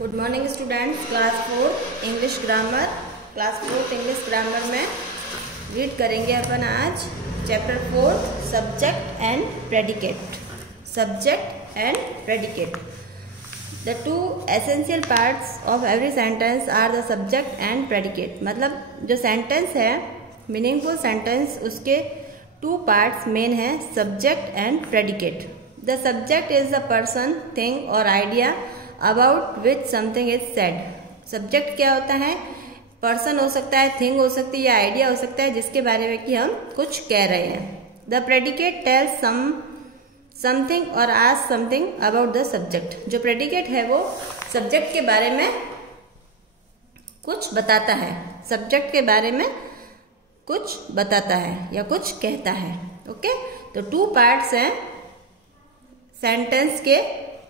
Good morning students. Class 4 English grammar में read करेंगे अपन आज chapter 4 subject and predicate. The two essential parts of every sentence are the subject and predicate. मतलब जो sentence है, meaningful sentence, उसके two parts main है, subject and predicate. The subject is the person, thing और idea about which something is said. Subject क्या होता है? Person हो सकता है, थिंग हो सकती है या आइडिया हो सकता है जिसके बारे में कि हम कुछ कह रहे हैं। द प्रेडिकेट टेल्स समथिंग और ask something about the subject. जो प्रेडिकेट है वो सब्जेक्ट के बारे में कुछ बताता है, सब्जेक्ट के बारे में कुछ बताता है या कुछ कहता है। ओके, तो टू पार्ट्स हैं सेंटेंस के,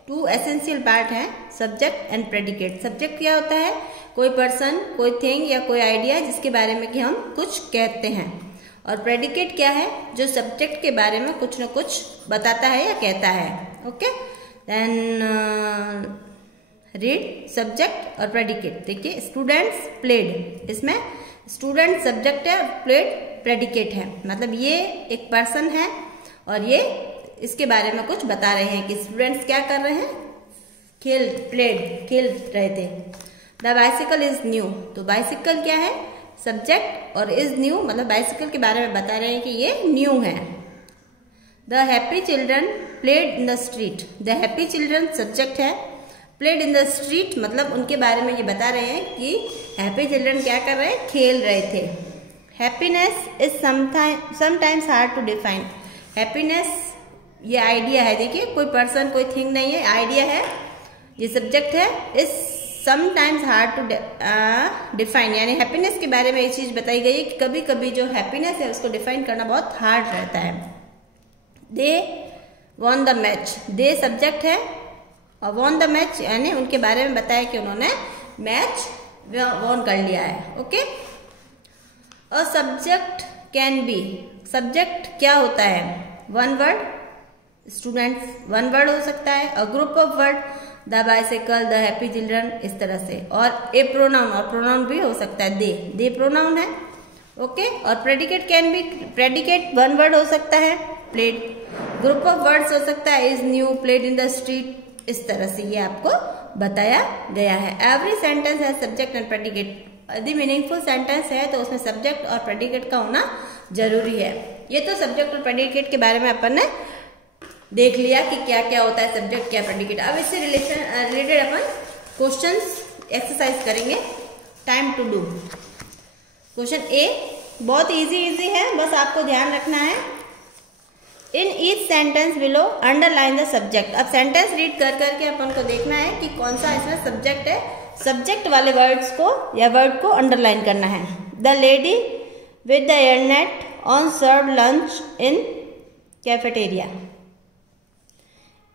टू एसेंशियल पार्ट है, सब्जेक्ट एंड प्रेडिकेट। सब्जेक्ट क्या होता है? कोई पर्सन, कोई थिंग या कोई आइडिया जिसके बारे में कि हम कुछ कहते हैं। और प्रेडिकेट क्या है? जो सब्जेक्ट के बारे में कुछ न कुछ बताता है या कहता है। ओके, देन रीड सब्जेक्ट और प्रेडिकेट। देखिए, स्टूडेंट्स प्लेड, इसमें स्टूडेंट सब्जेक्ट है और प्लेड प्रेडिकेट है। मतलब ये एक पर्सन है और ये इसके बारे में कुछ बता रहे हैं कि स्टूडेंट्स क्या कर रहे हैं, खेल रहे थे। द बाइसिकल इज न्यू, तो बाइसिकल क्या है? सब्जेक्ट, और इज न्यू मतलब बाइसिकल के बारे में बता रहे हैं कि ये न्यू है। The happy children played in the street, the happy children subject है, प्लेड इन द स्ट्रीट मतलब उनके बारे में ये बता रहे हैं कि हैप्पी चिल्ड्रन क्या कर रहे हैं, खेल रहे थे। Happiness is sometimes hard to define, happiness ये आइडिया है। देखिए, कोई पर्सन, कोई थिंग नहीं है, आइडिया है, ये सब्जेक्ट है। Is sometimes hard to define, यानी हैप्पीनेस के बारे में ये चीज बताई गई है कि कभी कभी जो हैप्पीनेस है उसको डिफाइन करना बहुत हार्ड रहता है। They won the match, they subject है और वॉन द मैच यानी उनके बारे में बताया कि उन्होंने मैच वॉन कर लिया है। ओके, और सब्जेक्ट कैन बी, सब्जेक्ट क्या होता है? One word, students one word हो सकता है, a group of word, the bicycle, the happy children, इस तरह से। और ए प्रोनाउन, और प्रोनाउन भी हो सकता है, दे प्रोनाउन है। ओके, और predicate can be, predicate one word हो सकता है, प्लेड, ग्रुप ऑफ वर्ड्स हो सकता है, is new, played in the street, इस तरह से ये आपको बताया गया है। एवरी सेंटेंस है सब्जेक्ट एंड प्रेडिकेट। यदि मीनिंगफुल सेंटेंस है तो उसमें सब्जेक्ट और प्रेडिकेट का होना जरूरी है। ये तो सब्जेक्ट और प्रेडिकेट के बारे में अपन ने देख लिया कि क्या क्या होता है सब्जेक्ट, क्या प्रेडिकेट। अब इससे रिलेटेड अपन क्वेश्चंस एक्सरसाइज करेंगे। Time to do. Question A बहुत इजी है, बस आपको ध्यान रखना है। In each sentence below underline the subject. अब सेंटेंस रीड कर करके अपन को देखना है कि कौन सा इसमें सब्जेक्ट है। सब्जेक्ट वाले वर्ड्स को या वर्ड को अंडरलाइन करना है। The lady with the hairnet on serve lunch in cafeteria.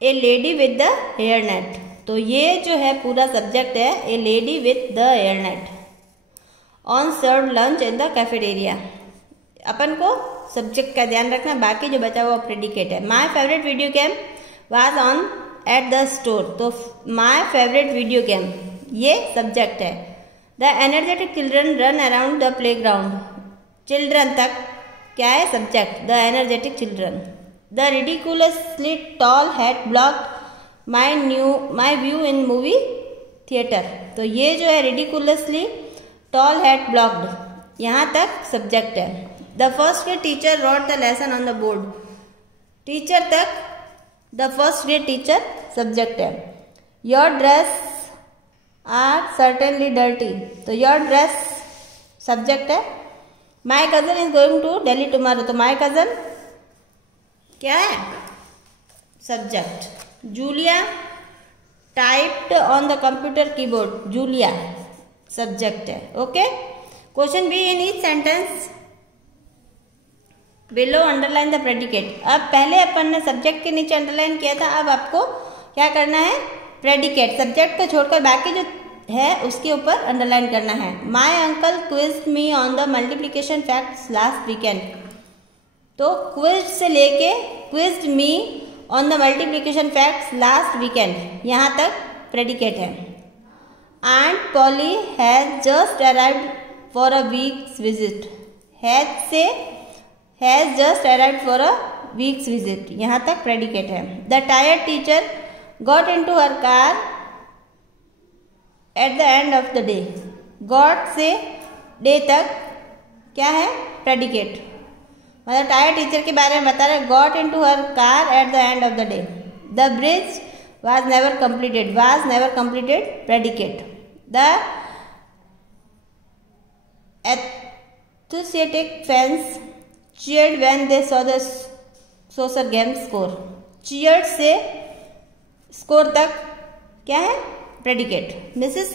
A lady with the hairnet, तो ये जो है पूरा सब्जेक्ट है। A lady with the hairnet on serve lunch in the cafeteria. अपन को सब्जेक्ट का ध्यान रखना, बाकी जो बचा हुआ प्रेडिकेट है। My favourite video game was on at the store, तो माई फेवरेट वीडियो गेम ये सब्जेक्ट है। The energetic children run around the play ground, children तक क्या है? Subject, the energetic children. The ridiculously tall hat blocked my view in movie theater, तो ये जो है ridiculously tall hat blocked, यहाँ तक सब्जेक्ट है। The first grade teacher wrote the lesson on the board, teacher तक the first grade teacher subject है। Your dress are certainly dirty, तो your dress सब्जेक्ट है। My cousin is going to Delhi tomorrow, तो my cousin क्या है? Subject. Julia typed on the computer keyboard, Julia subject है। Okay, question B in each sentence below underline the predicate. अब पहले अपन ने subject के नीचे अंडरलाइन किया था, अब आपको क्या करना है? प्रेडिकेट, सब्जेक्ट को छोड़कर बाकी जो है उसके ऊपर अंडरलाइन करना है। My uncle quizzed me on the multiplication facts last weekend, तो क्विज से लेके quizzed me on the multiplication facts last weekend, यहाँ तक प्रेडिकेट है। Aunt Polly has just arrived for a week's visit. Has से has just arrived for a week's visit. यहाँ तक predicate है. The tired teacher got into her car at the end of the day. Got से day तक क्या है? Predicate. मतलब tyre teacher के बारे में बता रहे. Got into her car at the end of the day. The bridge was never completed. Was never completed. Predicate. The enthusiastic fans cheered when they saw the Soccer game score. Cheered से score तक क्या है? Predicate. Mrs.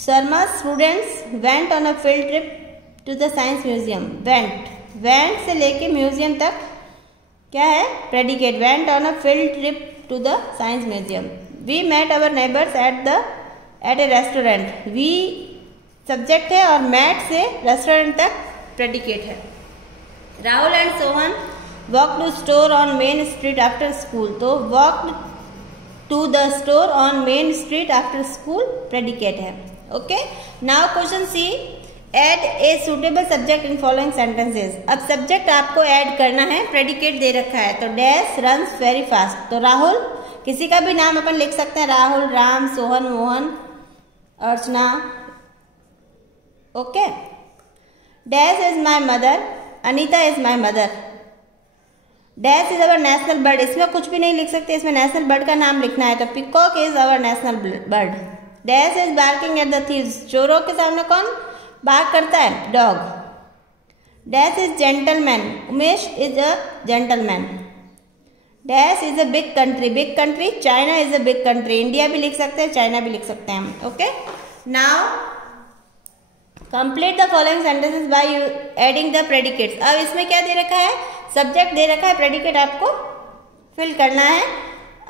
Sharma's students went on a field trip to the science museum. Went से लेके museum तक क्या है? Predicate. Went on a field trip to the science museum. We met our neighbors at a restaurant. We subject है और met से restaurant तक predicate है. Rahul and Sohan walked to store on Main Street after school. तो walked to the store on Main Street after school predicate है. Okay. Now question C. Add a suitable subject in following sentences. अब subject आपको add करना है. predicate दे रखा है तो dash runs very fast. तो राहुल, किसी का भी नाम अपन लिख सकते हैं. राहुल, राम, सोहन, मोहन, अर्चना. Okay. Dash is my mother. Anita is my mother. Dash is our national bird. इसमें कुछ भी नहीं लिख सकते. इसमें national bird का नाम लिखना है तो peacock is our national bird. Dash is barking at the thieves. चोरों के सामने कौन बार्क करता है? Dog. Dash is gentleman. Umesh is a gentleman. Dash is a big country. Big country. China is a big country. India भी लिख सकते हैं, China भी लिख सकते हैं हम. Okay. Now complete the following sentences by adding the predicates. अब इसमें क्या दे रखा है? सब्जेक्ट दे रखा है. प्रेडिकेट आपको फिल करना है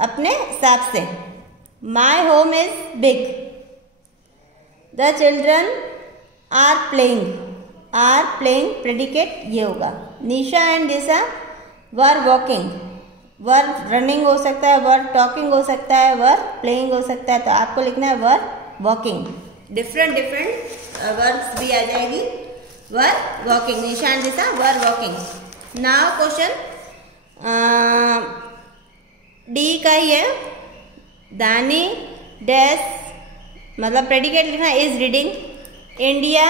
अपने हिसाब से. My home is big. The children are playing. Are playing predicate ये होगा. Nisha and Disha were walking. Were running हो सकता है, were talking हो सकता है, were playing हो सकता है. तो आपको लिखना है were walking. different वर्ब्स भी आ जाएगी. Were walking. Nishan Disha were walking. Now question D का ही है. दानी डैश मतलब प्रेडिकेट लिखना है. Is reading. इंडिया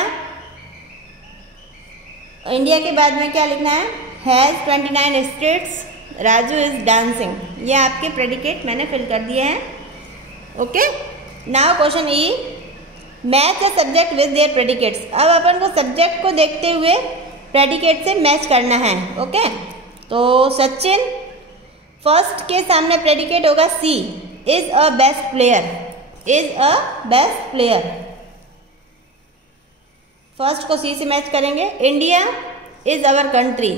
के बाद में क्या लिखना है? Has 29 states. Raju is dancing. ये आपके प्रेडिकेट मैंने फिल कर दिए हैं. Okay. Now question E. Match the subject with their predicates. अब अपन को सब्जेक्ट को देखते हुए प्रेडिकेट से मैच करना है. ओके. तो सचिन फर्स्ट के सामने प्रेडिकेट होगा C. Is a best player. Is a best player. First को सी से मैच करेंगे. India is our country.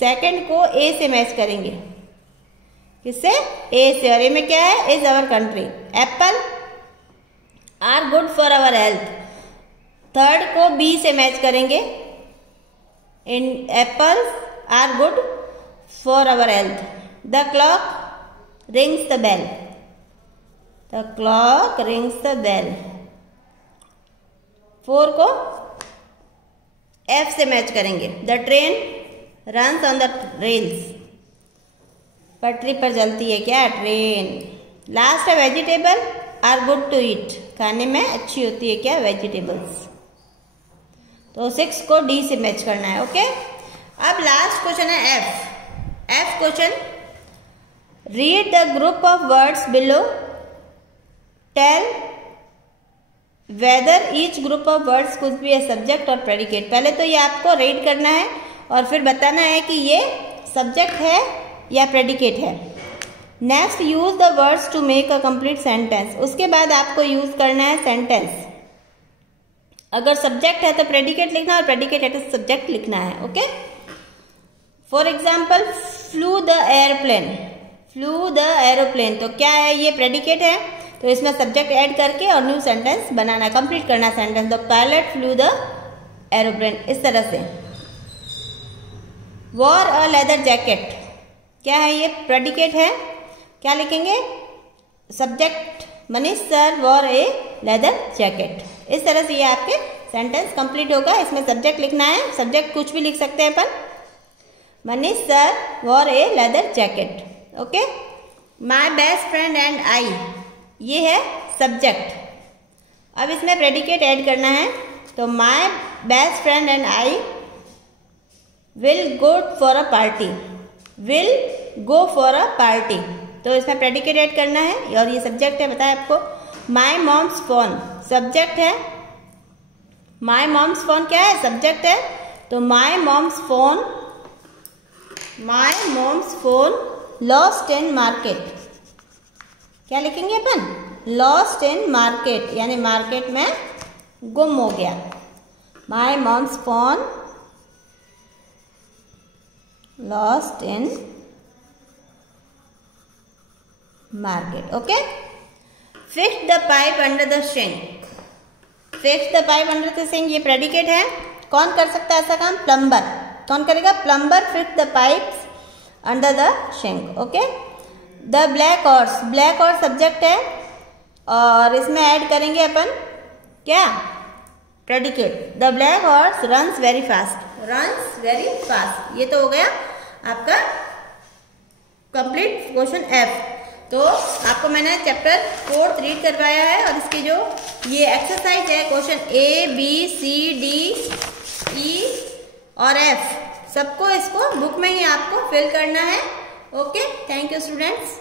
Second को ए से मैच करेंगे. किससे? ए से. और ए में क्या है? Is our country. Apple are good for our health. Third को बी से मैच करेंगे. In apples are good for our health. The clock rings the bell. The clock rings the bell. Four को एफ से match करेंगे. The train runs on the rails. पटरी पर चलती है क्या? ट्रेन. लास्ट है vegetable are good to eat. खाने में अच्छी होती है क्या? वेजिटेबल्स. तो 6 को डी से मैच करना है. ओके. अब लास्ट क्वेश्चन है F. F question. Read the group of words below. Tell whether each group of words could be a subject और प्रेडिकेट. पहले तो ये आपको रीड करना है और फिर बताना है कि ये सब्जेक्ट है या प्रेडिकेट है. Next use the words to make a complete sentence. उसके बाद आपको यूज करना है सेंटेंस. अगर सब्जेक्ट है तो प्रेडिकेट लिखना, और प्रेडिकेट है तो सब्जेक्ट लिखना है. Okay. For example flu the airplane. Flu the aeroplane. तो क्या है? ये प्रेडिकेट है तो इसमें सब्जेक्ट ऐड करके और न्यू सेंटेंस बनाना, कंप्लीट करना sentence. The pilot flu the aeroplane. इस तरह से. War a leather jacket. क्या है? ये प्रेडिकेट है. क्या लिखेंगे? Subject Manish sir wore a leather jacket. इस तरह से ये आपके सेंटेंस कंप्लीट होगा। इसमें सब्जेक्ट लिखना है, सब्जेक्ट कुछ भी लिख सकते हैं अपन। Manish sir wore a leather jacket. Okay, my best friend and I, ये है सब्जेक्ट। अब इसमें प्रेडिकेट ऐड करना है। तो माई best friend and I will go for a party, will go for a party. तो इसमें प्रेडिकेट ऐड करना है और ये सब्जेक्ट है, बताया आपको। माई मॉम्स फोन सब्जेक्ट है, माई मॉम्स फोन क्या है, सब्जेक्ट है। तो my mom's phone lost in market, क्या लिखेंगे अपन, लॉस्ट इन मार्केट, यानी मार्केट में गुम हो गया। My mom's phone lost in market. Okay, fix the pipe under the sink, fix the pipe under the sink, ये प्रेडिकेट है। कौन कर सकता है ऐसा काम, प्लम्बर। कौन करेगा, plumber fix the pipes under the sink. Okay, the black horse, black horse subject है और इसमें ऐड करेंगे अपन क्या, predicate. The black horse runs very fast, runs very fast. ये तो हो गया आपका कंप्लीट क्वेश्चन F। तो आपको मैंने चैप्टर 4 रीड करवाया है और इसकी जो ये एक्सरसाइज है, question A, B, C, D, E और F, सबको इसको बुक में ही आपको फिल करना है। Okay, thank you students.